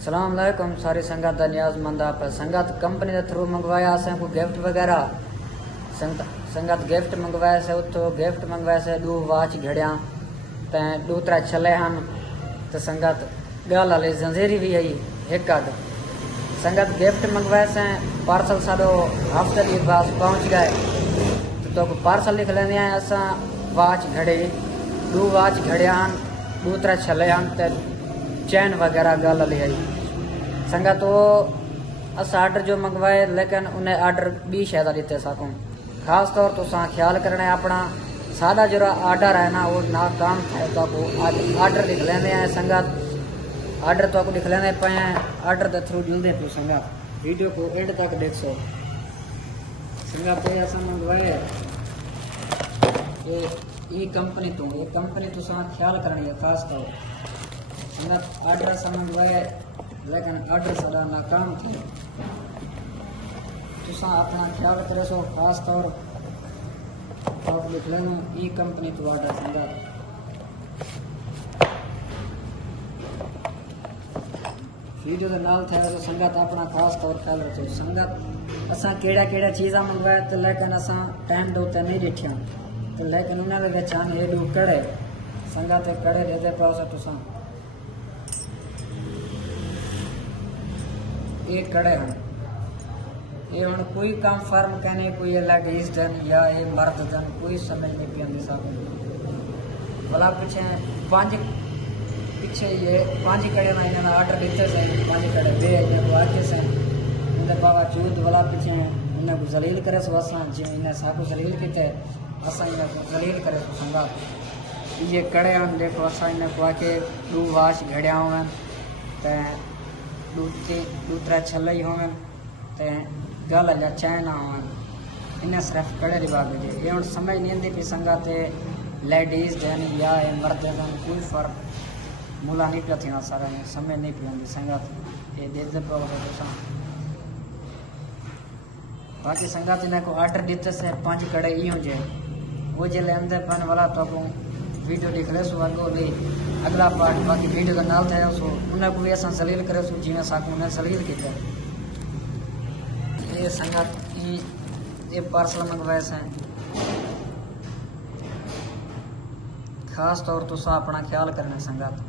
सलाम अलैकुम सारी संगत का न्याजमंद आप संगत कंपनी के थ्रू मंगवाया असें कोई गिफ्ट वगैरह संगत गिफ्ट मंगवाया से उतो गिफ्ट मंगवाया से 2 वाच घड़िया ते 2-3 छले हैं तो संगत गल वाली जंजीरी भी आई एक अद संगत गिफ्ट मंगवाया से पार्सल साडो हफ्ते के पास पहुँच गए तो पार्सल लिख लेने हैं असा वाच घड़े 2 वाच घड़िया हैं 2-3 छले हैं ते चैन वगैरह गल ले आई संगत तो अस आर्डर जो मंगवाए लेकिन उन्हें आर्डर भी शायद दिते सकूँ खास तौर तो ख्याल करना है अपना सादा जो आर्डर है ना वो नाकाम है तो आर्डर लिख लेने हैं संगत आर्डर तो लिख लेने पे हैं आर्डर के थ्रू जुलते पे संगत वीडियो को एंड तक देख सो संगत ये अस मंगवाए ये कंपनी तो ये कंपनी तो ख्याल करनी है खास तौर संगत आर्डर से मंगवाए लेकिन आर्डर सारा नाकाम थे तुसा अपना ख्याल करे सो खास तौर आप लिख लेना ई कंपनी तो आर्डर संगत वीडियो के नाल थे तो संगत अपना खास तौर ख्याल रखो संगत असा केड़ा चीज़ा मंगवाए तो लेकिन असा टाइम दो नहीं देखिया तो लेकिन उन्होंने आने एडू कड़े संगत कड़े दे पाओ तुसा ये कड़े हैं ये हम कोई काम फर्म कहने कोई लेडीज जन या ये मर्द जन कोई समझ नहीं पी साहब भला पीछे ये 5 कड़े में इन्होंने आर्डर दिते से 5 कड़े बे को आके से उनके बावजूद वाला पीछे उन्हें को जलील करे सो असा जिम्मे इन्हें साकू जलील किते असा इन्हें जलील करे सो संगा ये कड़े हम देखो असा इन्हें को आके 2 वाश घड़िया हुए ते 2-3 छले ही होवे ते गल या चैन होवे इन्हें सिर्फ कड़े रिवाज जे ये हम समझ नहीं आती पी संगत लेडीज जन या मर्द जन कोई फर्क मुला नहीं पिया थी सारा समझ नहीं पी आती संगत ये देखते पाओ बाकी संगत इन्हें को आर्डर दिते से 5 कड़े ही हो जाए वो जे लेंदे पन वाला तो वीडियो देख ले सो आगो ले अगला पार्ट बाकी वीडियो का नाल था सो उन्हें को ऐसा जलील करे सो जिन्हें साकू उन्हें जलील किया ये संगत ये पार्सल मंगवाए से खास तौर तो अपना ख्याल करना संगत।